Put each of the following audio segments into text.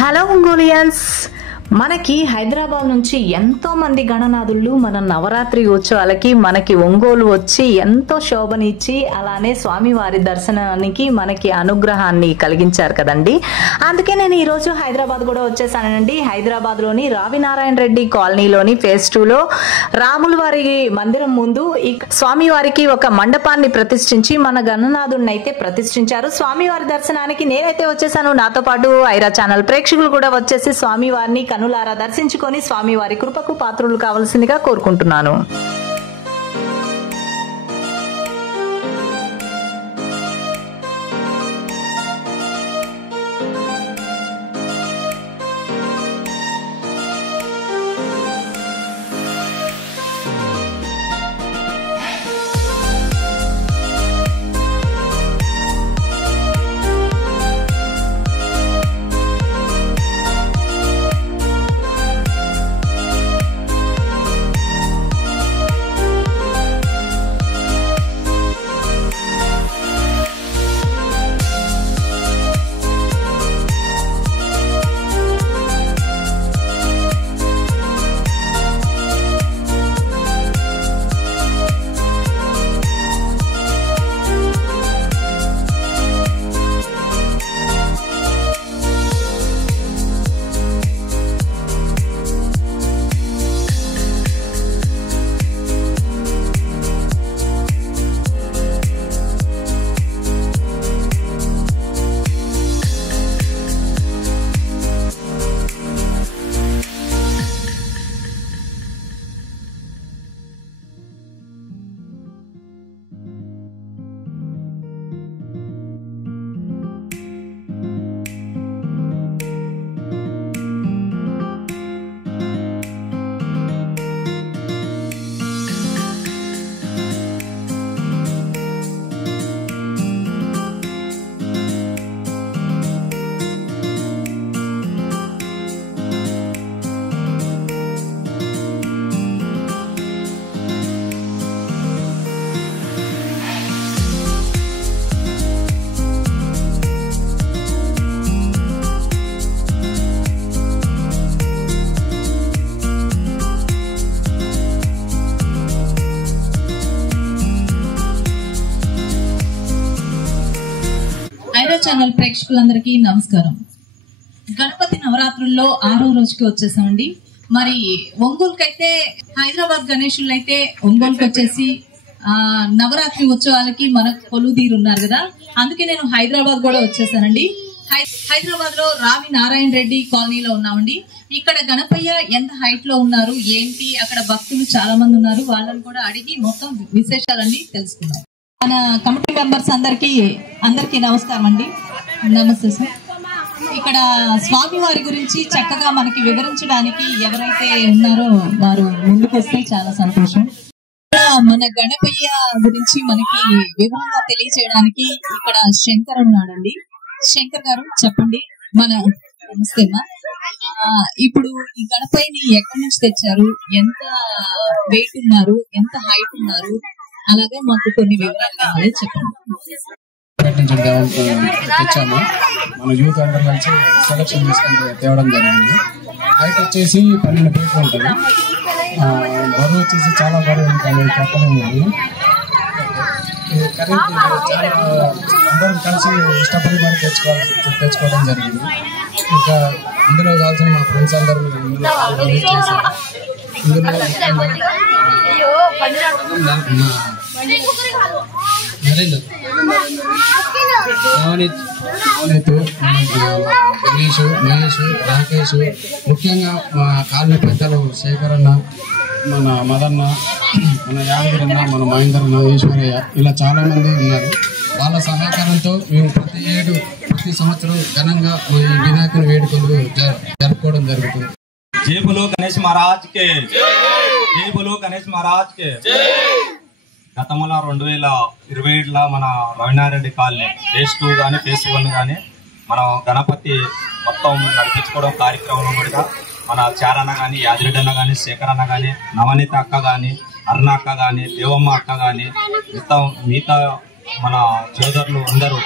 Hello Ongolians, మనకి హైదరాబాద్ నుంచి ఎంతో మంది గణనాథులు మన నవరాత్రి ఉత్సవాలకి మనకి ఒంగోలు వచ్చి ఎంతో శోభనిచ్చి అలానే స్వామివారి దర్శనానికి మనకి అనుగ్రహాన్ని కలిగించారు కదండి. అందుకే నేను ఈరోజు హైదరాబాద్ కూడా వచ్చేసానండి. హైదరాబాద్లోని రావినారాయణ రెడ్డి కాలనీలోని ఫేజ్ 2లో రాముల వారి మందిరం ముందు ఈ స్వామివారికి ఒక మండపాన్ని ప్రతిష్ఠించి మన గణనాథుడిని అయితే ప్రతిష్ఠించారు. స్వామివారి దర్శనానికి నేనైతే వచ్చేసాను, నాతో పాటు ఐరా ఛానల్ ప్రేక్షకులు కూడా వచ్చేసి స్వామివారిని కనులారా దర్శించుకొని స్వామివారి కృపకు పాత్రులు కావాల్సిందిగా కోరుకుంటున్నాను. ఐరా ఛానల్ ప్రేక్షకులందరికీ నమస్కారం. గణపతి నవరాత్రుల్లో 6వ రోజుకి వచ్చేసామండి. మరి ఒంగోలుకి అయితే హైదరాబాద్ గణేశులు అయితే ఒంగోలుకి వచ్చేసి నవరాత్రి ఉత్సవాలకి మనకు కొలువుదీరున్నారు కదా, అందుకే నేను హైదరాబాద్ కూడా వచ్చేసానండి. హైదరాబాద్ లో రావి నారాయణ రెడ్డి కాలనీలో ఉన్నామండి. ఇక్కడ గణపయ్య ఎంత హైట్ లో ఉన్నారు ఏంటి, అక్కడ భక్తులు చాలా మంది ఉన్నారు, వాళ్ళని కూడా అడిగి మొత్తం విశేషాలన్నీ తెలుసుకున్నాం. మన కమిటీ మెంబర్స్ అందరికీ నమస్కారం అండి. నమస్తే సార్. ఇక్కడ స్వామివారి గురించి చక్కగా మనకి వివరించడానికి ఎవరైతే ఉన్నారో వారు ముందుకు వస్తే చాలా సంతోషం. మన గణపయ్య గురించి మనకి వివరంగా తెలియజేయడానికి ఇక్కడ శంకర్ ఉన్నాడండి. శంకర్ గారు చెప్పండి. నమస్తే అమ్మా. ఇప్పుడు ఈ గణపయ్యని ఎక్కడి నుంచి తెచ్చారు, ఎంత వెయిట్ ఉన్నారు, ఎంత హైట్ ఉన్నారు, అలాగే మాకు కొన్ని వివరాలు కావాలి, చెప్పండి. తెచ్చాము. మన యూత్ అందరూ కలిసి సెలక్షన్ చేసుకుని తేవడం జరిగింది. హైట్ వచ్చేసి 12 ఫీట్లు ఉంటుంది. బరువు వచ్చేసి చాలా బరువు ఉంటుంది, చెప్పలేము. కరెంట్ చాలా అందరం కలిసి ఇష్టపడి మరి తెచ్చుకోవడం జరిగింది. ఇంకా ఇందులో కావాల్సిన మా ఫ్రెండ్స్ అందరూ ఇందులో చేశారు. ఇందులో గణేష్, మహేష్, రాకేష్, ముఖ్యంగా మా కాలనీ పెద్దలు శేఖరన్న, మన మదన్న, మన యాదగిరన్న, మన మహేందరన్న, ఈశ్వరయ్య, ఇలా చాలా మంది ఉన్నారు. వాళ్ళ సహకారంతో మేము ప్రతి సంవత్సరం ఘనంగా ఈ వినాయకుని వేడుకలు జరుపుకోవడం జరుగుతుంది. జై బోలో గణేష్ మహారాజ్ కే, జై బోలో గణేష్ మహారాజ్ కే. గతంలో 2027లో మన రవినారాయణ రెడ్డి కాలనీ ఫేజ్ 2 కానీ ఫేజ్ 1 కానీ మనం గణపతి మొత్తం నడిపించుకోవడం కార్యక్రమంలో కూడా మన చారన్న కానీ, యాదిరెడ్డి అన్న కానీ, శేఖర్ అన్న కానీ, నవనీత అక్క కానీ, అరుణ అక్క కానీ, దేవమ్మ అక్క కానీ, మిగతా మన సోదరులు అందరూ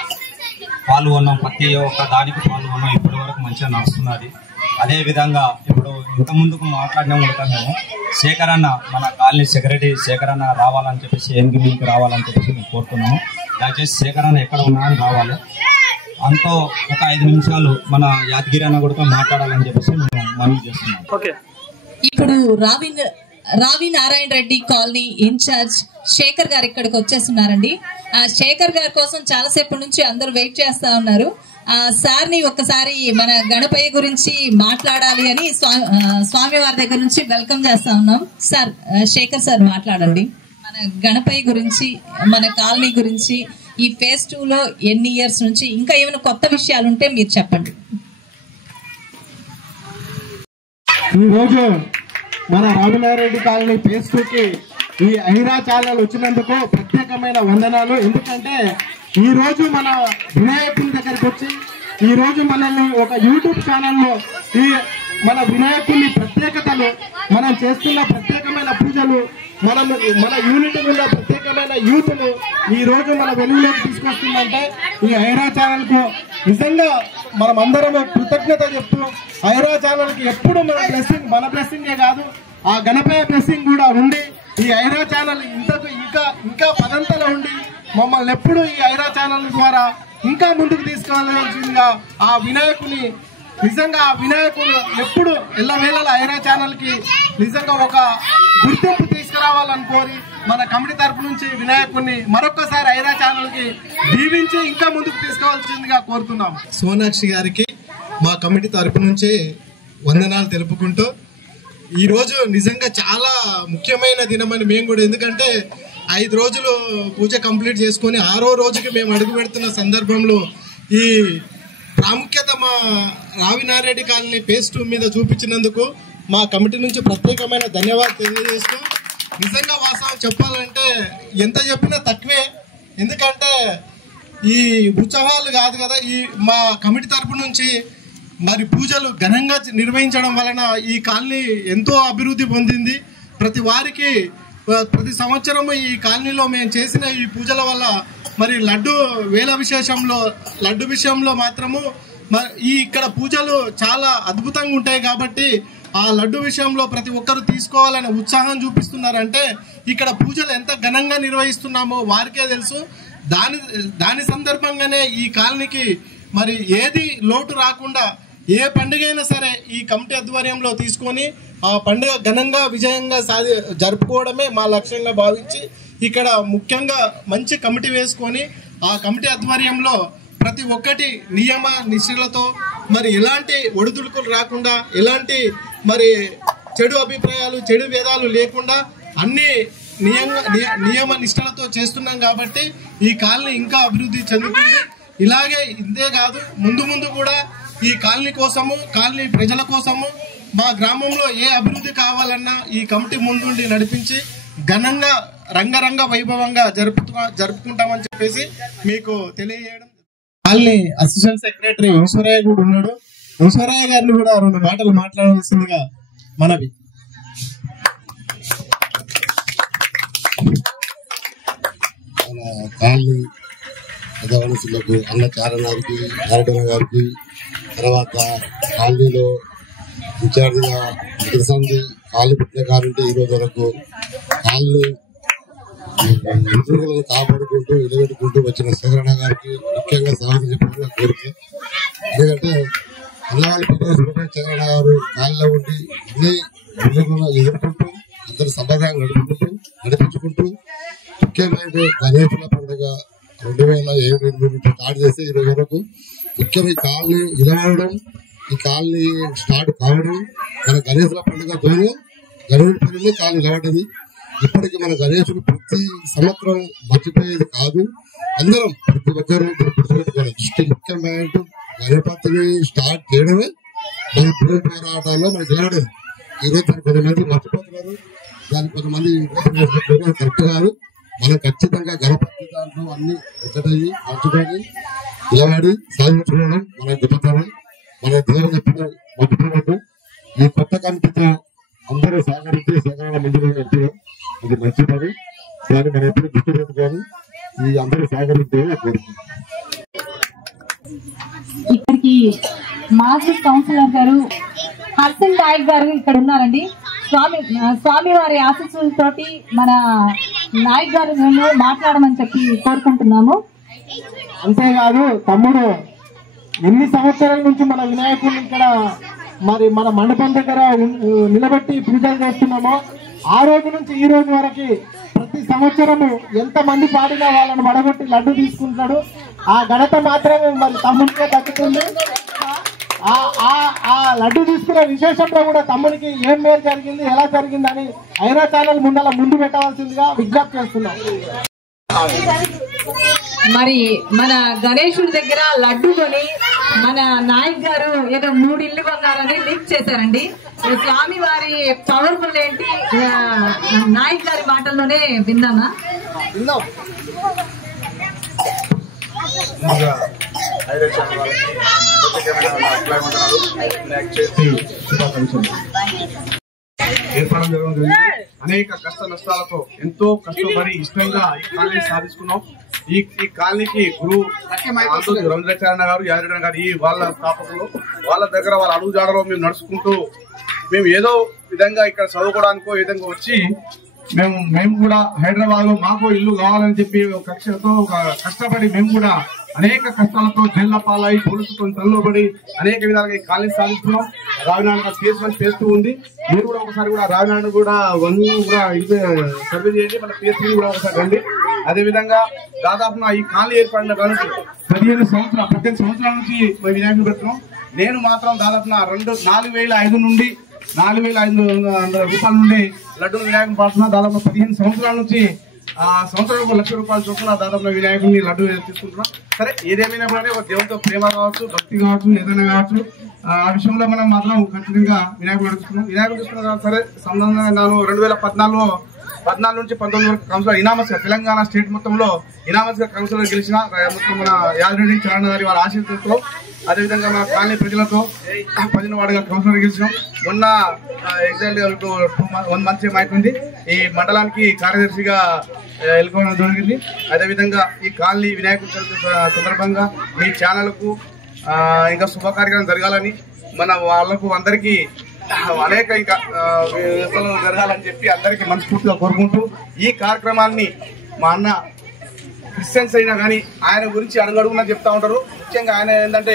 పాల్గొన్నాం, ప్రతి ఒక్క దానికి పాల్గొన్నాం. ఇప్పటి వరకు మంచిగా నడుస్తున్నది. అదే విధంగా ఇప్పుడు ఇంత ముందుకు మాట్లాడినా కూడా మేము శేఖర్ అన్న, మన కాలనీ సెక్రటరీ శేఖర్ అన్న రావాలని చెప్పేసి, ఎంగిబీకి రావాలని చెప్పేసి మేము కోరుతున్నాము. దయచేసి శేఖర్ అన్న ఎక్కడ ఉన్నారని రావాలి. అంతో ఒక 5 నిమిషాలు మన యాదగిరి అన్న కూడా మాట్లాడాలని చెప్పేసి మేము మనవి చేస్తున్నాం. ఇప్పుడు రావి నారాయణ రెడ్డి కాలనీ ఇన్ఛార్జ్ శేఖర్ గారు ఇక్కడికి వచ్చేస్తున్నారండి. ఆ శేఖర్ గారి కోసం చాలాసేపటి నుంచి అందరూ వెయిట్ చేస్తా ఉన్నారు. ఆ సార్ ని ఒక్కసారి మన గణపయ్య గురించి మాట్లాడాలి అని స్వామి వారి దగ్గర నుంచి వెల్కమ్ చేస్తా ఉన్నాం. సార్, శేఖర్ సార్ మాట్లాడండి. మన గణపయ్య గురించి, మన కాలనీ గురించి, ఈ ఫేజ్ 2 లో ఎన్ని ఇయర్స్ నుంచి, ఇంకా ఏమైనా కొత్త విషయాలు ఉంటే మీరు చెప్పండి. ఈరోజు మన రామనారెడ్డి కాలనీ ఫేజ్ 2కి ఈ ఐరా ఛానల్ వచ్చినందుకు ప్రత్యేకమైన వందనాలు. ఎందుకంటే ఈ రోజు మన వినాయకుని దగ్గరికి వచ్చి ఈ రోజు మనల్ని ఒక యూట్యూబ్ ఛానల్లో ఈ మన వినాయకుని ప్రత్యేకతలు, మనం చేస్తున్న ప్రత్యేకమైన పూజలు, మన యూనిట్ ఉన్న ప్రత్యేకమైన యూత్ను ఈ రోజు మన వెలుగులోకి తీసుకొస్తుందంటే ఈ ఐరా ఛానల్ కు నిజంగా మనం అందరం కృతజ్ఞత చెప్తూ, ఐరా ఛానల్ కి ఎప్పుడు మన బ్లెస్సింగే కాదు, ఆ గణపయ్య బ్లెస్సింగ్ కూడా ఉండి ఈ ఐరా ఛానల్ ఇంకా పదంతలో ఉండి మమ్మల్ని ఎప్పుడు ఈ ఐరా ఛానల్ ద్వారా ఇంకా ముందుకు తీసుకెళ్లాల్సిందిగా ఆ వినాయకుని, నిజంగా ఆ వినాయకుడు ఎప్పుడు ఎల్లవేళల ఐరా ఛానల్ కి నిజంగా ఒక గుర్తింపు తీసుకురావాలని కోరి మన కమిటీ తరపు నుంచి వినాయకుడిని మరొకసారి ఐరా ఛానల్ కి దీవించి ఇంకా ముందుకు తీసుకోవాల్సిందిగా కోరుతున్నాం. సోనాక్షి గారికి మా కమిటీ తరపు నుంచి వందనాలు తెలుపుకుంటూ, ఈ రోజు నిజంగా చాలా ముఖ్యమైన దినమని మేము కూడా, ఎందుకంటే 5 రోజులు పూజ కంప్లీట్ చేసుకొని 6వ రోజుకి మేము అడుగు పెడుతున్న సందర్భంలో ఈ ప్రాముఖ్యత మా రావినారెడ్డి కాలనీ ఫేజ్ 2 మీద చూపించినందుకు మా కమిటీ నుంచి ప్రత్యేకమైన ధన్యవాదాలు తెలియజేస్తూ, నిజంగా వాస్తవం చెప్పాలంటే ఎంత చెప్పినా తక్కువే. ఎందుకంటే ఈ ఉత్సవాలు కాదు కదా, ఈ మా కమిటీ తరపు నుంచి మరి పూజలు ఘనంగా నిర్వహించడం వలన ఈ కాలనీ ఎంతో అభివృద్ధి పొందింది. ప్రతి సంవత్సరం ఈ కాలనీలో మేము చేసిన ఈ పూజల వల్ల మరి లడ్డు విషయంలో మాత్రము ఇక్కడ పూజలు చాలా అద్భుతంగా ఉంటాయి. కాబట్టి ఆ లడ్డు విషయంలో ప్రతి ఒక్కరు తీసుకోవాలని ఉత్సాహం చూపిస్తున్నారంటే ఇక్కడ పూజలు ఎంత ఘనంగా నిర్వహిస్తున్నామో వారికే తెలుసు. దాని సందర్భంగానే ఈ కాలనీకి మరి ఏది లోటు రాకుండా ఏ పండుగ అయినా సరే ఈ కమిటీ ఆధ్వర్యంలో తీసుకొని ఆ పండుగ ఘనంగా విజయంగా జరుపుకోవడమే మా లక్ష్యంగా భావించి ఇక్కడ ముఖ్యంగా మంచి కమిటీ వేసుకొని ఆ కమిటీ ఆధ్వర్యంలో ప్రతి ఒక్కటి నియమ నిష్ఠలతో మరి ఎలాంటి ఒడిదుడుకులు రాకుండా, ఎలాంటి మరి చెడు అభిప్రాయాలు, చెడు భేదాలు లేకుండా అన్ని నియమ నిష్ఠలతో చేస్తున్నాం. కాబట్టి ఈ కాలనీ ఇంకా అభివృద్ధి చెందుతుంది. ఇలాగే ఇంతే కాదు, ముందు కూడా ఈ కాలనీ కోసము, కాలనీ ప్రజల కోసము, మా గ్రామంలో ఏ అభివృద్ధి కావాలన్నా ఈ కమిటీ ముందుండి నడిపించి ఘనంగా రంగరంగ వైభవంగా జరుపుకుంటామని చెప్పేసి మీకు తెలియజేయడం. కాలనీ అసిస్టెంట్ సెక్రటరీ ఈశ్వరయ్య కూడా ఉన్నాడు. ఈశ్వరయ్య గారిని కూడా 2 మాటలు మాట్లాడవలసిందిగా మనవి. కాలనీ పెద్దవలసులకు అన్నచారణ గారికి, నారాయణ గారికి, తర్వాత కాలనీలో ఇన్ఛార్జిగా సంది కాలనీ పుట్టిన కాలంటే ఈ రోజు వరకు కాలనీ ఉద్యోగులను కాపాడుకుంటూ నిలబెట్టుకుంటూ వచ్చిన శేఖరణ గారికి ముఖ్యంగా స్వాగతం చెప్పాలని కోరిక. ఎందుకంటే అన్నవాళ్ళు పెద్ద శేఖరణ గారు కాలనీలో ఉండి అన్ని ఉద్యోగులను ఎదుర్కొంటూ అందరూ సమాధానం నడిపించుకుంటూ ముఖ్యమైన గణేశుల పండుగ 2007 స్టార్ట్ చేస్తే ఈ రోజు వరకు ముఖ్యమైన కాలనీ నిలబడడం, ఈ కాలనీ స్టార్ట్ కావడం, మన గణేశుల పండుగతోనే గణేశుడి పనులు కాలనీ నిలబడ్డది. ఇప్పటికీ మన గణేశుడు ప్రతి సంవత్సరం మర్చిపోయేది కాదు. అందరం ప్రతి ఒక్కరు గుర్తుపెట్టుకోవాలి. దృష్టి ముఖ్యమైన గణపతిని స్టార్ట్ చేయడమే మన భూమి పోరాటాల్లో మనకి నిలబడేది. ఈ రోజు కొంతమంది మర్చిపోతున్నారు, దాన్ని కొంతమంది కరెక్ట్ కాదు. మనం ఖచ్చితంగా గణపతి దాంట్లో అన్ని ఒకటయ్యి పంచుకొని నిలబడి సాధించుకోవడం మన గొప్పతనం. మన దేవుడు చెప్పిన మర్చిపోవద్దు. ఈ కొత్త కమిటీతో అందరూ సహకరించి సేకరణ ముందుగా నడిపడం అది మంచి పని. దాన్ని మనం ఎప్పుడు దృష్టి పెట్టుకొని ఈ అందరూ సహకరించాలని కోరుకుంటున్నాం. ఇక్కడికి మాజీ కౌన్సిలర్ గారు హర్సిల్ నాయక్ గారు ఇక్కడ ఉన్నారండి. స్వామివారి ఆశీస్సులతోటి మన నాయక్ గారు మేము మాట్లాడమని చెప్పి కోరుకుంటున్నాము. అంతేకాదు తమ్ముడు, ఎన్ని సంవత్సరాల నుంచి మన వినాయకుడిని ఇక్కడ మరి మన మండపం దగ్గర నిలబెట్టి పూజలు చేస్తున్నామో ఆ రోజు నుంచి ఈ రోజు వరకు ప్రతి సంవత్సరము ఎంత మంది పాడినా వాళ్ళని వడగొట్టి లడ్డు తీసుకుంటాడు. ఆ ఘనత మాత్రమే మరి తమ్ముడికే దక్కుతుంది. ఆ లడ్డు తీసుకునే విశేషంలో కూడా తమ్ముడికి ఏం మేలు జరిగింది, ఎలా జరిగిందని ఐరా ఛానల్ ముందు పెట్టవలసిందిగా విజ్ఞప్తి చేస్తున్నాం. మరి మన గణేశుడి దగ్గర లడ్డు కొని మన నాయక్ గారు ఏదో 3 ఇళ్ళు కొన్నారని లీక్ చేశారండి. స్వామి వారి పవర్ఫుల్ ఏంటి నాయక్ గారి మాటల్లోనే విందామా? ఏర్పడడం జరుగుతుంది. అనేక కష్ట నష్టాలతో ఎంతో కష్టపడి ఇష్టంగా ఈ కాలనీ సాధించుకున్నాం. ఈ కాలనీకి గురువు రవీంద్రచారణ గారు, యాదగిరి గారు ఈ వాళ్ళ స్థాపకులు, వాళ్ళ దగ్గర వాళ్ళ అడుగుజాడలో మేము నడుచుకుంటూ మేము ఏదో విధంగా ఇక్కడ చదువుకోవడానికో విధంగా వచ్చి మేము కూడా హైదరాబాద్ లో మాకు ఇల్లు కావాలని చెప్పి ఒక కక్షతో కష్టపడి మేము కూడా అనేక కష్టాలతో జైళ్ల పాలై పోలీసులతో తల్లోబడి అనేక విధాలుగా ఈ కాలనీ సాధిస్తున్నాం. రావినారాయణ కేసు చేస్తూ ఉంది. మీరు కూడా ఒకసారి కూడా రావినారాయణ కూడా సర్వే చేయండి, మన PSC కూడా ఒకసారి రండి. అదేవిధంగా దాదాపు ఈ కాలనీ ఏర్పడిన కానీ 18 సంవత్సరాల నుంచి వినాయకుడు పెడుతున్నాం. నేను మాత్రం దాదాపు 4,500 నుండి 4,500 రూపాయల నుండి లడ్డూలు వినాయకుని పాడుతున్నా. దాదాపు 15 సంవత్సరాల నుంచి సంవత్సరానికి 1 లక్ష రూపాయలు చొప్పున దాదాపు వినాయకుడిని లడ్డు తీసుకుంటున్నాం. సరే, ఏదేమైనా కూడా ఒక దేవునితో ప్రేమ కావచ్చు, భక్తి కావచ్చు, ఏదైనా కావచ్చు, ఆ విషయంలో మనం మాత్రం ఖచ్చితంగా వినాయకుడు నడుచుకున్నాం. వినాయకుడు తీసుకున్నాం. సరే, సంబంధంగా నేను 2014 నుంచి 19 వరకు కౌన్సిలర్ ఇనామస్ గా తెలంగాణ స్టేట్ మొత్తంలో ఇనామస్ గా కౌన్సిలర్ గెలిచిన మొత్తం మన యాదగిరి చరణ్ గారి వాళ్ళ ఆశీస్సులతో, అదేవిధంగా మన కాలనీ ప్రజలతో 10వ వార్డుగా కౌన్సిలర్ గెలిచినాం. మొన్న ఎగ్జాక్ట్ గా 1 మంత్ ఏమైతుంది ఈ మండలానికి కార్యదర్శిగా ఎన్నుకోవడం జరిగింది. అదేవిధంగా ఈ కాలనీ వినాయకుడి చవితి సందర్భంగా మీ ఛానల్కు ఇంకా శుభకార్యాలు జరగాలని, మన వాళ్లకు అందరికీ అనేక ఇంకా వ్యవస్థలు జరగాలని చెప్పి అందరికీ మనస్ఫూర్తిగా కోరుకుంటూ ఈ కార్యక్రమాన్ని మా అన్న క్రిస్టియన్స్ అయినా కానీ ఆయన గురించి అడుగడుగునా చెప్తా ఉంటారు. ముఖ్యంగా ఆయన ఏంటంటే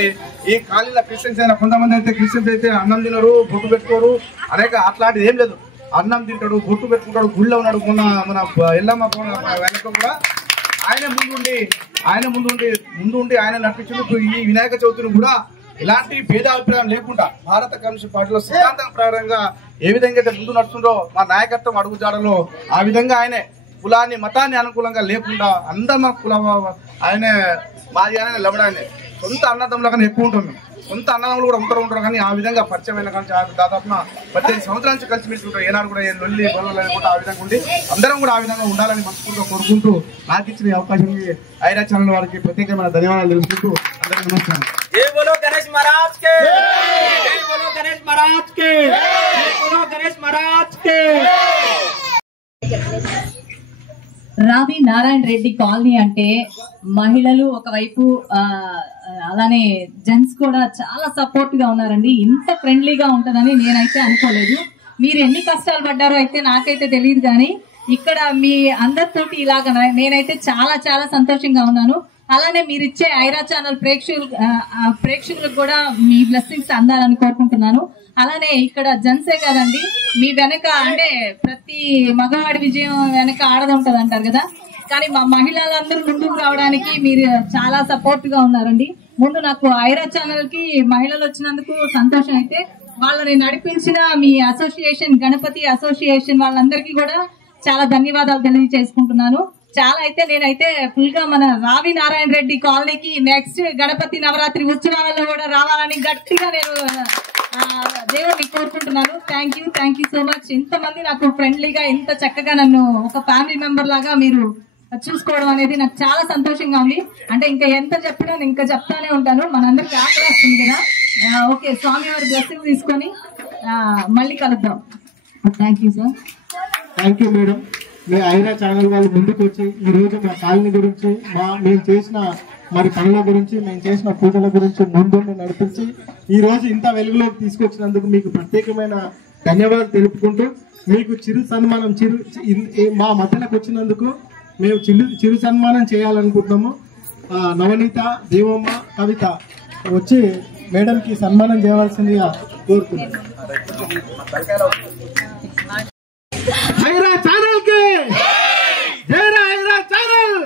ఈ కాలనీలో క్రిస్టియన్స్ అయినా కొంతమంది అయితే క్రిస్టియన్స్ అయితే అన్నం తినరు, బొట్టు పెట్టుకోరు, అనేక అట్లాంటిది ఏం లేదు. అన్నం తింటాడు, బొట్టు పెట్టుకుంటాడు, గుళ్ళో ఉన్నాడు. మన ఎల్లమ్మ వెనక కూడా ఆయన ముందు ఉండి ఆయన నడిపించుకుంటూ ఈ వినాయక చవితిని కూడా ఎలాంటి భేదాభిప్రాయం లేకుండా భారత కమ్యూనిస్ట్ పార్టీలో సిద్ధాంత ప్రకారంగా ఏ విధంగా అయితే ముందు నడుస్తుందో మా నాయకత్వం అడుగుజాడలో ఆ విధంగా ఆయనే కులాన్ని మతాన్ని అనుకూలంగా లేకుండా అందరం మన కుల ఆయనే మాది ఆయన లెవడాయనే సొంత అన్నదమ్ముల కన్నా ఎక్కువ ఉంటాం. మేము సొంత అన్నదమ్ములు కూడా ఉంటారు కానీ ఆ విధంగా పరిచయమైన కానీ దాదాపు 18 సంవత్సరాల నుంచి కలిసి మెలిసి ఉంటారు. ఏనాడు కూడా లొల్లి బొల్లలు లేకుండా ఆ విధంగా ఉండి అందరం కూడా ఆ విధంగా ఉండాలని మనస్ఫూర్తిగా కోరుకుంటూ నాకు ఇచ్చిన అవకాశం ఐరా ఛానల్ వారికి ప్రత్యేకమైన ధన్యవాదాలు తెలుసుకుంటూ అందరికీ నమస్కారం. జై బోలో గణేష్ మహారాజ్ కే, జై బోలో గణేష్ మహారాజ్ కే, జై బోలో గణేష్ మహారాజ్ కే. రావి నారాయణ రెడ్డి కాలనీ అంటే మహిళలు ఒకవైపు అలానే జెంట్స్ కూడా చాలా సపోర్ట్ గా ఉన్నారండి. ఇంత ఫ్రెండ్లీగా ఉంటుందని నేనైతే అనుకోలేదు. మీరు ఎన్ని కష్టాలు పడ్డారో అయితే నాకైతే తెలియదు, కానీ ఇక్కడ మీ అందరితోటి ఇలాగ నేనైతే చాలా చాలా సంతోషంగా ఉన్నాను. అలానే మీరు ఇచ్చే ఐరా ఛానల్ ప్రేక్షకులకు కూడా మీ బ్లెస్సింగ్స్ అందాలని కోరుకుంటున్నాను. అలానే ఇక్కడ జెంట్సే కదండి, మీ వెనక అంటే ప్రతి మగవాడి విజయం వెనక ఆడది ఉంటది అంటారు కదా, కానీ మా మహిళలందరూ ముందుకు రావడానికి మీరు చాలా సపోర్ట్ గా ఉన్నారండి. ముందు నాకు ఐరా ఛానల్ కి మహిళలు వచ్చినందుకు సంతోషం. అయితే వాళ్ళని నడిపించిన మీ అసోసియేషన్, గణపతి అసోసియేషన్ వాళ్ళందరికీ కూడా చాలా ధన్యవాదాలు తెలియజేసుకుంటున్నాను. చాలా అయితే నేనైతే ఫుల్ గా మన రావి నారాయణ రెడ్డి కాలనీకి నెక్స్ట్ గణపతి నవరాత్రి ఉత్సవాలలో కూడా రావాలని గట్టిగా నేను దేవుడిని కోరుకుంటున్నాను. Thank you so much. ఇంతమంది నాకు ఫ్రెండ్లీగా ఇంత చక్కగా నన్ను ఒక ఫ్యామిలీ మెంబర్ లాగా మీరు చూసుకోవడం అనేది నాకు చాలా సంతోషంగా ఉంది. అంటే ఇంకా ఎంత చెప్పినా నేను ఇంకా చెప్తానే ఉంటాను. మనందరికి ఆకలి వస్తుంది కదా. ఓకే, స్వామివారి బ్లెస్సింగ్ తీసుకొని మళ్ళీ కలుద్దాం. Thank you sir. Thank you madam. మీ ఐరా ఛానల్ వాళ్ళు ముందుకు వచ్చి ఈ రోజు మా కాలనీ గురించి మేము చేసిన మరి పనుల గురించి మేము చేసిన పూజల గురించి ముందుండి నడిపించి ఈ రోజు ఇంత వెలుగులోకి తీసుకొచ్చినందుకు మీకు ప్రత్యేకమైన ధన్యవాదాలు తెలుపుకుంటూ మీకు చిరు సన్మానం మా మధ్యలోకి వచ్చినందుకు మేము చిరు సన్మానం చేయాలనుకుంటున్నాము. నవనీత, దేవమ్మ, కవిత వచ్చి మేడంకి సన్మానం చేయవలసిందిగా కోరుతున్నాం. హైరా ఛానల్ కి జైరా, హైరా ఛానల్.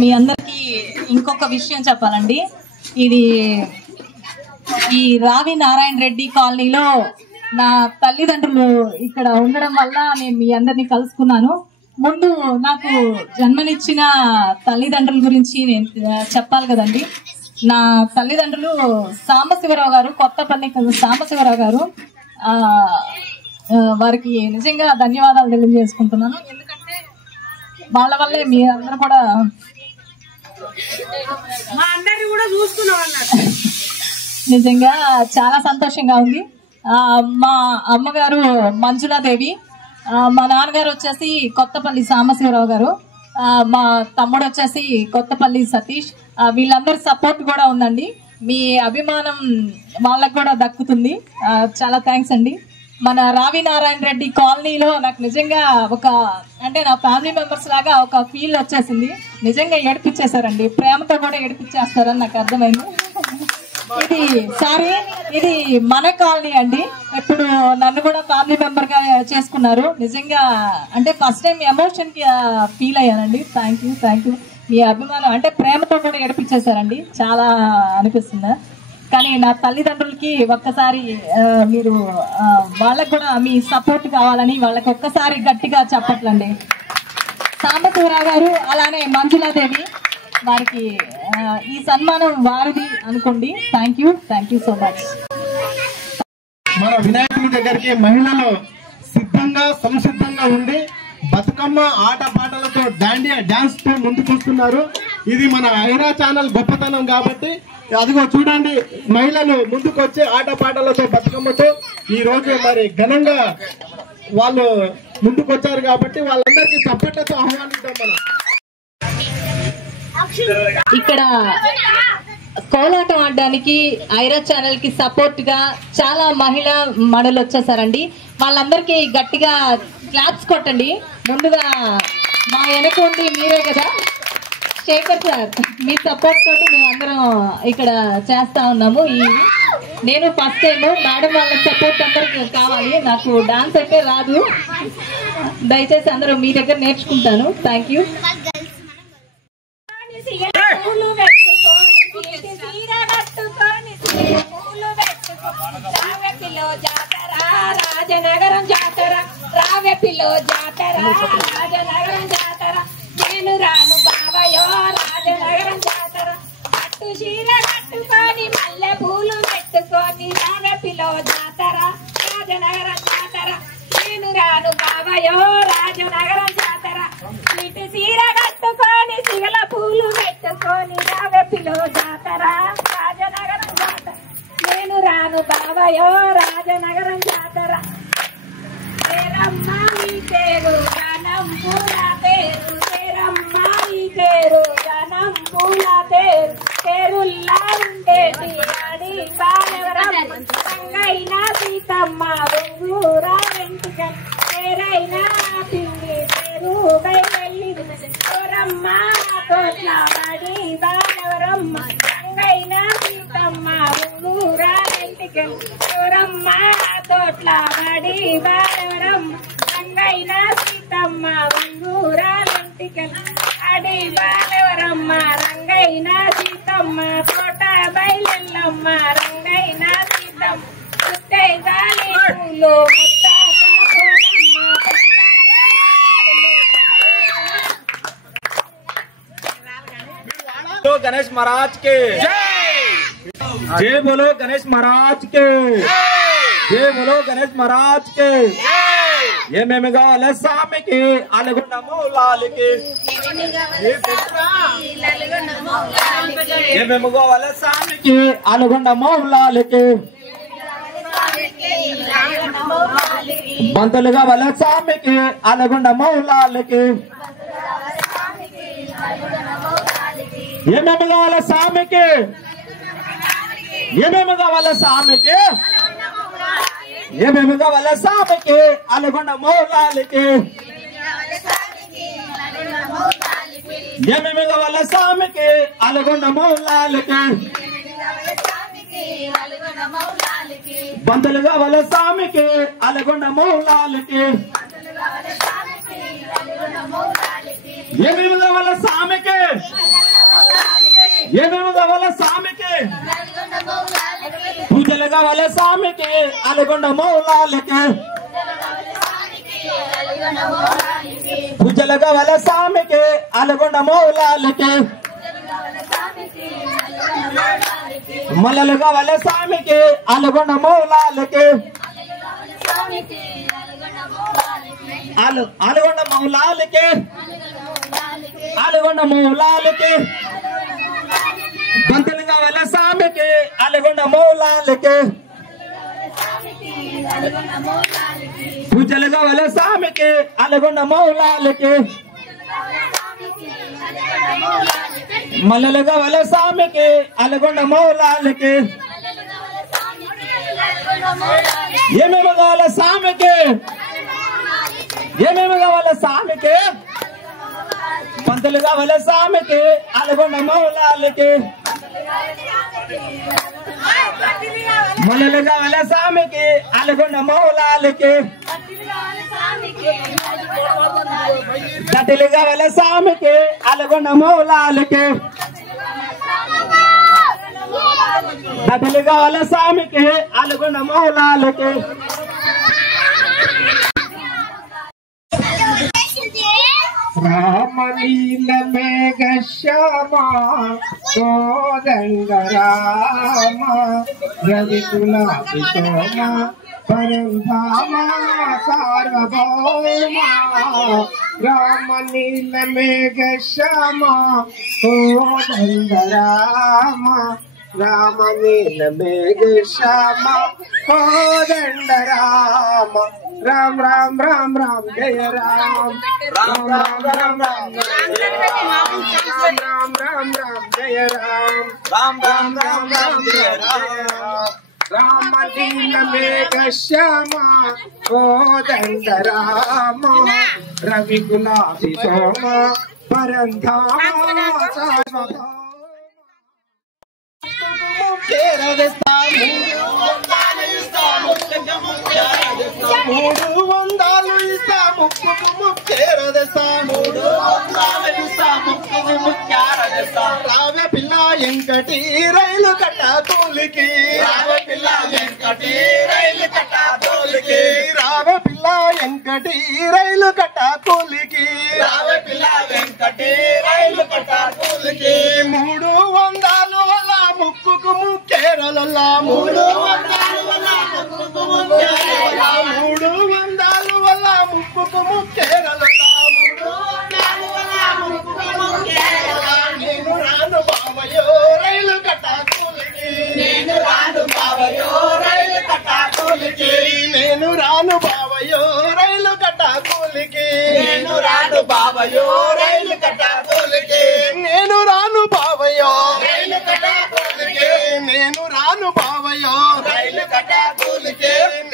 మీ అందరికి ఇంకొక విషయం చెప్పాలండి. ఇది ఈ రావి నారాయణ రెడ్డి కాలనీలో నా తల్లిదండ్రులు ఇక్కడ ఉండడం వల్ల నేను మీ అందరినీ కలుసుకున్నాను. ముందు నాకు జన్మనిచ్చిన తల్లిదండ్రుల గురించి నేను చెప్పాలి కదండి. నా తల్లిదండ్రులు సాంబశివరావు గారు, కొత్తపల్లి సాంబశివరావు గారు. వారికి నిజంగా ధన్యవాదాలు తెలియజేసుకుంటున్నాను. ఎందుకంటే వాళ్ళ వల్లే మీ అందరూ కూడా నిజంగా చాలా సంతోషంగా ఉంది. మా అమ్మగారు మంజులాదేవి, మా నాన్నగారు వచ్చేసి కొత్తపల్లి సాంబశివరావు గారు, మా తమ్ముడు వచ్చేసి కొత్తపల్లి సతీష్. వీళ్ళందరి సపోర్ట్ కూడా ఉందండి. మీ అభిమానం వాళ్ళకు కూడా దక్కుతుంది. చాలా థ్యాంక్స్ అండి. మన రావి నారాయణ రెడ్డి కాలనీలో నాకు నిజంగా అంటే నా ఫ్యామిలీ మెంబర్స్ లాగా ఒక ఫీల్ వచ్చేసింది. నిజంగా ఏడిపించేశారండి, ప్రేమతో కూడా ఏడిపించేస్తారని నాకు అర్థమైంది. ఇది మన కాలనీ అండి. ఇప్పుడు నన్ను కూడా ఫ్యామిలీ మెంబర్ గా చేసుకున్నారు. నిజంగా అంటే ఫస్ట్ టైం ఎమోషన్ కి ఫీల్ అయ్యానండి. Thank you. మీ అభిమానం అంటే ప్రేమతో కూడా ఏడిపించేశారండి. చాలా అనిపిస్తుంది. కానీ నా తల్లిదండ్రులకి ఒక్కసారి మీరు వాళ్ళకు కూడా మీ సపోర్ట్ కావాలని వాళ్ళకి ఒక్కసారి గట్టిగా చెప్పట్లండి. సాంబశివరావు గారు అలానే మంజులాదేవి, వారికి ఈ సన్మానం వారిది అనుకోండి. Thank you so much. మన వినాయకుడి దగ్గరికి మహిళలు సంసిద్ధంగా ఉండి బతుకమ్మ ఆట పాటలతో దాండియా డాన్స్ తో ముందుకొస్తున్నారు. ఇది మన ఐరా ఛానల్ గొప్పతనం కాబట్టి అదిగో చూడండి, మహిళలు ముందుకు వచ్చే ఆట పాటలతో బతుకమ్మతో ఈ రోజు మరి ఘనంగా వాళ్ళు ముందుకు వచ్చారు కాబట్టి వాళ్ళందరికీ చప్పట్లతో ఆహ్వానిద్దాం. మనం ఇక్కడ కోలాటం ఆడడానికి ఐరా ఛానల్ కి సపోర్ట్ గా చాలా మహిళా మనులు వచ్చేసారండి. వాళ్ళందరికీ గట్టిగా క్లాప్స్ కొట్టండి. ముందుగా మా వెనక ఉంది మీరే కదా శేఖర్ సార్, మీ సపోర్ట్ తోటి మేము అందరం ఇక్కడ చేస్తా ఉన్నాము. నేను ఫస్ట్ టైం, మేడం వాళ్ళ సపోర్ట్ అందరికి కావాలి. నాకు డాన్స్ అయితే రాదు, దయచేసి అందరూ మీ దగ్గర నేర్చుకుంటాను. Thank you. రాజనగరం జాతర రావే పిల్లో జాతర రాజనగరం జాతర నేను రాను బావయో రాజనగరం జాతర పట్టు చీర కట్టుకొని మల్లె పూలు పెట్టుకొని రావే పిల్లో జాతర రాజనగరం జాతర నేను రాను బావయో రాజనగరం జాతర ఇటు చీర కట్టుకొని సిగల పూలు పెట్టుకొని రావే పిల్లో జాతర రాజనగరం జాతర నేను రాను బావయో రాజనగరం జాతర పేరమ్మ ఈ పేరు జనం పూల పేరు పేరమ్మ ఈ పేరు జనం పూల పేరు పేరుల్లా ఉండేది అడి బాలవరం సంగైన సీతమ్మ బొంగూరా వెంటిక పేరైన పిండి పేరు బయలుదేరింది పేరమ్మ తోట్ల బడి బాలవరమ్మ సంగైన సీతమ్మ బొంగూరా వెంటిక పేరమ్మ తోట్ల బడి బాలవరమ్మ సంగైన సీతమ్మ బొంగూరా వెంటిక అడి బాలవరమ్మ రంగైన సీతమ్మ తోట బయలెల్లమ్మ రంగైన సీతమ్మ ముత్తై దాలి పూలు ముత్తాత కోనమ్మ गणेश महाराज के जय बोलो गणेश महाराज के जय बोलो गणेश महाराज के ये मेमगाल स्वामी के अलगुंड मौलाल के ये मेमगाल स्वामी के अलगुंड मौलाल के बंतलगा वाला स्वामी के अलगुंड मौलाल के ये मेमगाल स्वामी के ये मेमगा वाला स्वामी के ये मेमगा वाला स्वामी के अलगुंड मौलाल के ये मेमगा वाला स्वामी के अलगुंड मौलाल के बंदलगा वाला स्वामी के अलगुंड मौलाल के ये मेमगा वाला स्वामी के ये मेमगा वाला स्वामी के पूजलगा वाला स्वामी के अलगुंड मौलाल के पूजलगा वाला स्वामी के अलगुंड मौलाल के मललगा वाला स्वामी के अलगुंड मौलाल के अलगुंड मौलाल के अलगुंड मौलाल के बंतलगा वाला स्वामी के अलगुंड मौलाल के पूजलगा वाला स्वामी के अलगुंड मौलाल के मललगा वाला स्वामी के अलगुंड मौलाल के ये मेमगा वाला स्वामी के ये मेमगा वाला स्वामी के पंतलगा वाला स्वामी के अलगुंड मौलाल के मललगा वाला स्वामी के अलगुंड मौलाल के कटलगा वाला स्वामी के अलगुंड मौलाल के कटलगा वाला स्वामी के अलगुंड मौलाल के रामलील मेघ श्यामा कोदंड राम रविकुलाभि सोमा परंधामा सार्वभौमा रामलील मेघ श्यामा कोदंड राम रामलील मेघ श्यामा कोदंड राम राम राम राम राम जय राम राम राम राम राम राम राम राम जय राम राम राम राम राम जय राम रामलील मेघ श्यामा कोदंड राम रविकुलाभि सोमा परंधामा सार्वभौमा మూడు వందలు ఇస్తా ముక్కుకు ముక్కేరదస్తా మూడు వందలు ఇస్తా ముక్కుకు ముక్కేరదస్తా రావే పిల్ల ఎంకటి రైలు కట్ట తోలికి రావే పిల్ల ఎంకటి రైలు కట్ట తోలికి రావే పిల్ల ఎంకటి రైలు కట్ట తోలికి రావే పిల్ల ఎంకటి రైలు కట్ట తోలికి మూడు వందలు వల్ల ముక్కుకు ముక్కేరలల్లా మూడు వందలు వల్ల ముక్కుకు ముక్కేరలల్లా మూడు వందలు వల్ల ముక్కుకు ముక్కేరలల్లా మూడు వందలు వల్ల ముక్కుకు ముక్కేరలల్లా నేను రాను బావయో రైలు కట్ట కూలికి నేను రాను బావయో రైలు కట్ట కూలికి నేను రాను బావయో రైలు కట్ట కూలికి నేను రాను బావయో రైలు కట్ట కూలికి నేను రాను బావయో రైలు కట్ట కూలికి నేను రాను బావయో రైలు కట్ట కూలికి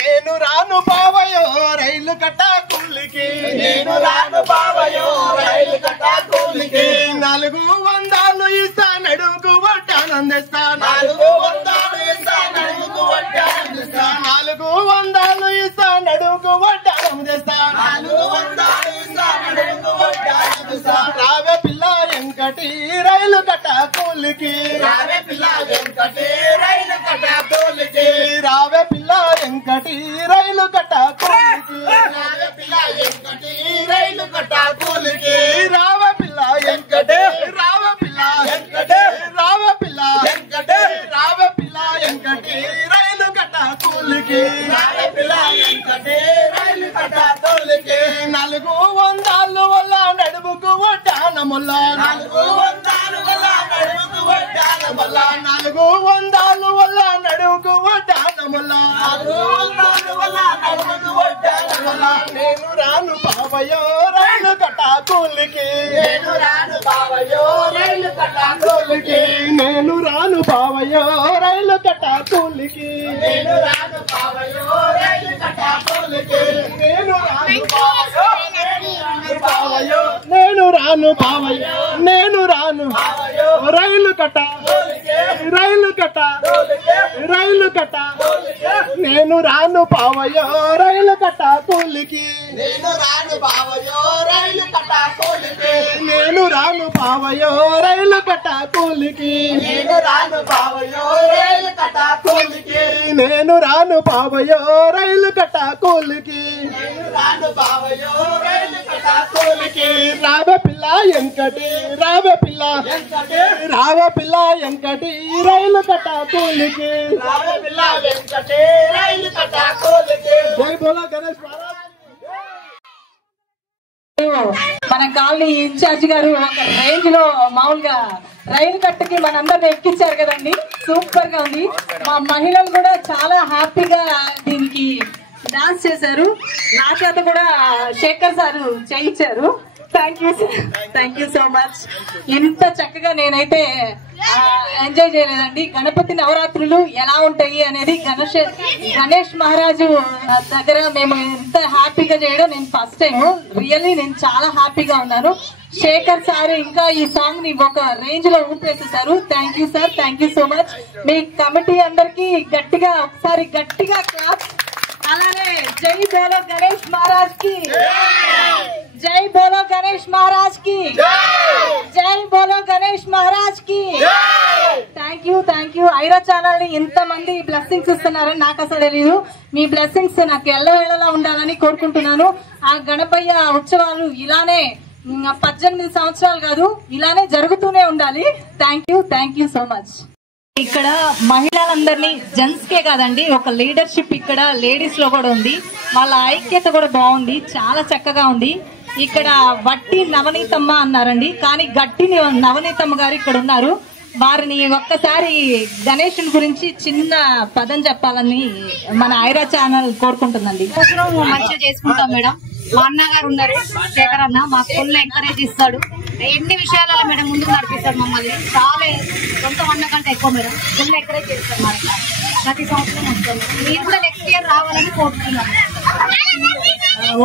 నేను రాను బావయో రైలు కట్ట కూలికి నేను రాను బావయో రైలు కట్ట కూలికి 400 ఇస్తా నడుగు వడ్డానందిస్తా 400 ఇస్తా నడుగు వడ్డానందిస్తా 400 ఇస్తా నడుగు వడ్డానందిస్తా 400 ఇస్తా నడుగు వడ్డానందిస్తా రావే పిల్ల ఎంకటి రైలు కట్ట కూలికి రావే పిల్ల ఎంకటి రైలు కట్ట కూలికి రావే పిల్ల ఎంకటి రైలు కట్ట కూలికి రావే పిల్ల ఎంకటి రైలు కట్ట కూలికి రావే పిల్ల ఎంకటి రావే పిల్ల ఎంకటి వడ్డానముల్లా 4 వందలు వల్ల నడుగు వడ్డానముల్లా నేను రాను బావయ్యో రైలు కటాకులకి నేను రాను బావయ్యో రైలు కటాకులకి నేను రాను బావయ్యో రైలు కటాకులకి నేను రాను బావయ్యో రైలు కటాకులకి నేను రాను బావయ్యో నేను రాను బావయ్యో నేను రాను రైలు కట రైలు కట రైలు కట నేను రాను బావయ్యో రైలు కట కూలికి నేను రాను బావయ్యో రైలు కట కూలికి నేను రాను బావయ్యో రైలు కట కూలికి నేను రాను బావయ్యో రైలు కట కూలికి నేను రాను బావయ్యో రైలు కట కూలికి నేను రాను బావయ్యో రైలు కట కూలికి రావే పిల్ల ఎంకటి రావే పిల్ల ఎంకటి రావే పిల్ల ఎంకటి రైలు కట కూలికి రావే పిల్ల ఎంకటి రైలు కట కూలికి జై బోలో గణేష్ మహారాజ్. మన కాలనీ ఇన్ఛార్జ్ గారు ఒక రేంజ్ లో మామూలుగా రైలు కట్టకి మనందరిని ఎక్కించారు కదండి, సూపర్ గా ఉంది. మా మహిళలు కూడా చాలా హ్యాపీగా దీనికి డాన్స్ చేశారు. నా చేత కూడా శేఖర్ సారు చేయించారు. Thank you so much. ఇంత చక్కగా నేనైతే ఎంజాయ్ చేయలేదండి. గణపతి నవరాత్రులు ఎలా ఉంటాయి అనేది గణేష్ మహారాజు దగ్గర మేము ఎంత హ్యాపీగా చేయడం నేను ఫస్ట్ టైం. రియల్లీ నేను చాలా హ్యాపీగా ఉన్నాను. శేఖర్ సార్ ఇంకా ఈ సాంగ్ ని ఒక రేంజ్ లో ఊపేసేసారు. Thank you sir, thank you so much. మీ కమిటీ అందరికి గట్టిగా ఒకసారి గట్టిగా క్లాప్. అలానే జై బోలో గణేష్ మహారాజ్ కి జై బోలో గణేష్ మహారాజ్ కి జై బోలో గణేష్ మహారాజ్ కి. Thank you. ఐరా ఛానల్ ని ఇంత మంది బ్లెస్సింగ్స్ ఇస్తున్నారని నాకు అసలు తెలియదు. మీ బ్లెస్సింగ్స్ నాకు ఎల్లవేళలా ఉండాలని కోరుకుంటున్నాను. ఆ గణపయ్య ఉత్సవాలు ఇలానే 18 సంవత్సరాలు కాదు, ఇలానే జరుగుతూనే ఉండాలి. Thank you so much. ఇక్కడ మహిళలందరినీ జెంట్స్ కే కాదండి, ఒక లీడర్షిప్ ఇక్కడ లేడీస్ లో కూడా ఉంది. వాళ్ళ ఐక్యత కూడా బాగుంది, చాలా చక్కగా ఉంది. ఇక్కడ వట్టి నవనీతమ్మ అన్నారండి, కానీ గట్టి నవనీతమ్మ గారు ఇక్కడ ఉన్నారు. వారిని ఒక్కసారి గణేశుని గురించి చిన్న పదం చెప్పాలని మన ఐరా ఛానల్ కోరుకుంటుందండి. మంచిగా చేసుకుంటాం మేడం. మా అన్నగారు ఉన్నారు శేఖర్ అన్న, మాకు ఫుల్ ఎంకరేజ్ ఇస్తాడు. ఎన్ని విషయాలలో మేడం ముందుకు నడిపిస్తాడు మమ్మల్ని. చాలా సొంత అన్న కంటే ఎక్కువ మేడం ఫుల్ ఎంకరేజ్ చేస్తాడు. మన ప్రతి సంవత్సరం వస్తాం. మీరు కూడా నెక్స్ట్ ఇయర్ రావాలని కోరుకుంటున్నాం.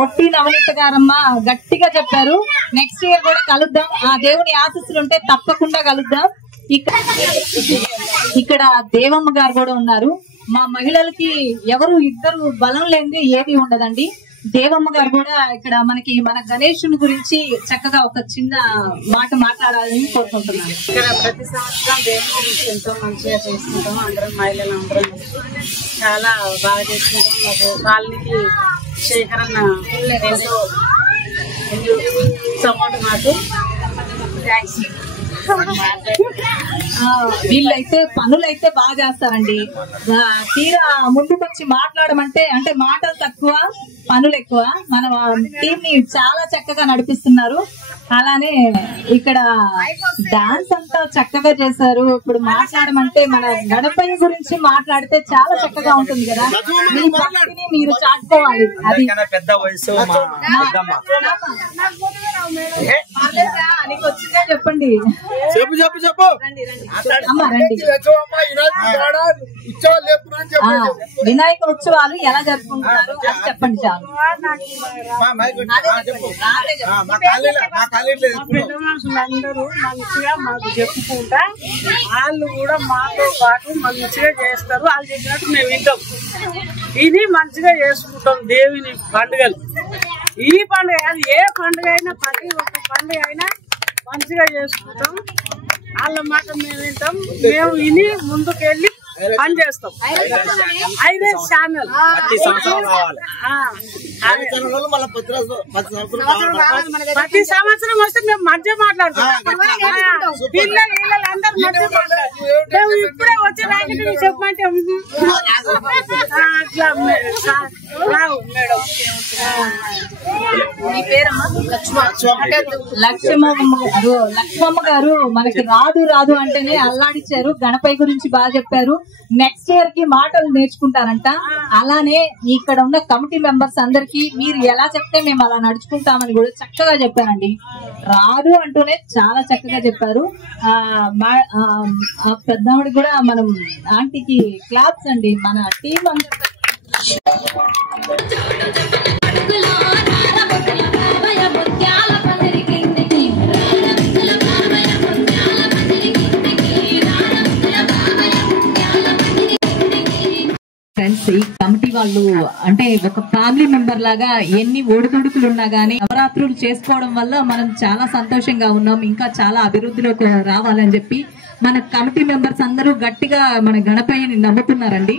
ఒట్టి నవనీత గారమ్మ గట్టిగా చెప్పారు. నెక్స్ట్ ఇయర్ కూడా కలుద్దాం. ఆ దేవుని ఆశీస్సులు ఉంటే తప్పకుండా కలుద్దాం. ఇక్కడ దేవమ్మ గారు కూడా ఉన్నారు. మా మహిళలకి ఎవరు ఇద్దరు బలం లేనిది ఏది ఉండదండి. దేవమ్మ గారు కూడా ఇక్కడ మన గణేశుని గురించి చక్కగా ఒక చిన్న మాట మాట్లాడాలని కోరుకుంటున్నాను. ఇక్కడ ప్రతి సంవత్సరం దేవుని గురించి ఎంతో మంచిగా చేసుకుంటాం. అందరం మహిళలు అందరం చాలా బాగా చేసుకుంటాం. మాకు కాలనీకి శేఖర్ అన్న ఎంతో సపోర్ట్ మాకు. థ్యాంక్స్. వీళ్ళైతే పనులైతే బాగా చేస్తారండి. తీరా ముందుకొచ్చి మాట్లాడమంటే అంటే మాటలు తక్కువ పనులు ఎక్కువ. మన టీం ని చాలా చక్కగా నడిపిస్తున్నారు. అలానే ఇక్కడ డాన్స్ అంతా చక్కగా చేశారు. ఇప్పుడు మాట్లాడమంటే మన గణపయ్య గురించి మాట్లాడితే చాలా చక్కగా ఉంటుంది కదా. మీ భక్తిని మీరు చాటుకోవాలి. అది పెద్ద వయసు నీకు వచ్చిందే చెప్పండి. చెప్పు అమ్మ రండి. వినాయక ఉత్సవాలు ఎలా జరుపుకుంటున్నారు అని చెప్పండి చాలు. పెద్ద మనుషులందరూ మంచిగా మాకు చెప్పుకుంటా వాళ్ళు కూడా మాతో పాటు మంచిగా చేస్తారు. వాళ్ళు చెప్పినట్టు మేము వింటాం. ఇది మంచిగా చేసుకుంటాం దేవుని పండుగలు. ఈ పండుగ అది ఏ పండుగ అయినా ప్రతి ఒక్క పండుగ అయినా మంచిగా చేసుకుంటాం. వాళ్ళ మాట మేము వింటాం. మేము విని ముందుకెళ్ళి పని చేస్తాం. 5 ఛానల్ ప్రతి సంవత్సరం వస్తే మేము మధ్య మాట్లాడుతాం. పిల్లలు అందరూ మధ్య మాట్లాడుతాం. మేము ఇప్పుడే వచ్చి రాకెట్ చెప్పమంటే అట్లా రావు మేడం. మీ పేరమ్మా? లక్ష్మమ్మ గారు మనకి రాదు అంటేనే అల్లాడిచ్చారు. గణపయ్య గురించి బాగా చెప్పారు. నెక్స్ట్ ఇయర్ కి మాటలు నేర్చుకుంటారంట. అలానే ఇక్కడ ఉన్న కమిటీ మెంబర్స్ అందరికి మీరు ఎలా చెప్తే మేము అలా నడుచుకుంటామని కూడా చక్కగా చెప్పారండి. రాదు అంటూనే చాలా చక్కగా చెప్పారు. ఆ పెద్దవాడికి కూడా మనం ఆంటీకి క్లాప్స్ అండి. మన టీం అందరూ ఫ్రెండ్స్, ఈ కమిటీ వాళ్ళు అంటే ఒక ఫ్యామిలీ మెంబర్ లాగా ఎన్ని ఒడిదుడుకులు ఉన్నా గానీ నవరాత్రులు చేసుకోవడం వల్ల మనం చాలా సంతోషంగా ఉన్నాం. ఇంకా చాలా అభివృద్ధిలోకి రావాలని చెప్పి మన కమిటీ మెంబర్స్ అందరూ గట్టిగా మన గణపయ్యని నమ్ముతున్నారండి.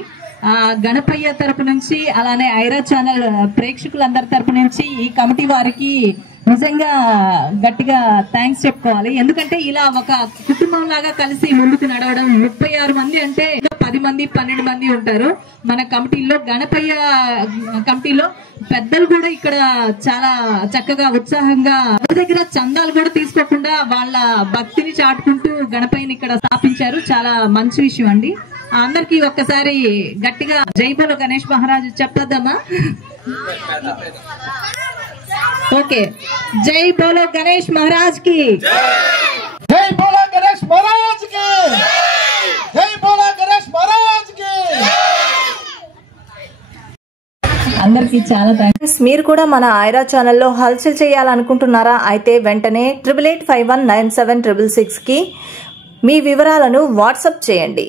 ఆ గణపయ్య తరపు నుంచి అలానే ఐరా ఛానల్ ప్రేక్షకులందరి తరపు నుంచి ఈ కమిటీ వారికి నిజంగా గట్టిగా థ్యాంక్స్ చెప్పుకోవాలి. ఎందుకంటే ఇలా ఒక కుటుంబం లాగా కలిసి ముందుకు నడవడం, 36 మంది అంటే 10 మంది 12 మంది ఉంటారు మన కమిటీలో. గణపయ్య కమిటీలో పెద్దలు కూడా ఇక్కడ చాలా చక్కగా ఉత్సాహంగా దగ్గర చందాలు కూడా తీసుకోకుండా వాళ్ళ భక్తిని చాటుకుంటూ గణపయ్యని ఇక్కడ స్థాపించారు. చాలా మంచి విషయం అండి. అందరికి ఒక్కసారి గట్టిగా జై బోలో గణేష్ మహారాజ్ చెప్పొద్దామా? ఓకే, జై బోలో గణేష్ మహారాజ్ కి, జై బోలో గణేష్ మహారాజ్ కి, జై బోలో గణేష్ మహారాజ్ కి. అందరికి చాలా థ్యాంక్స్. మీరు కూడా మన ఐరా ఛానల్లో హల్చల్ చేయాలనుకుంటున్నారా? అయితే వెంటనే 88519766 కి మీ వివరాలను వాట్సాప్ చేయండి.